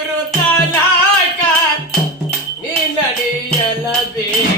ನಿವೃತ್ತನಾಯಕ ನೀ ನಡೆಯಲಬೇಕು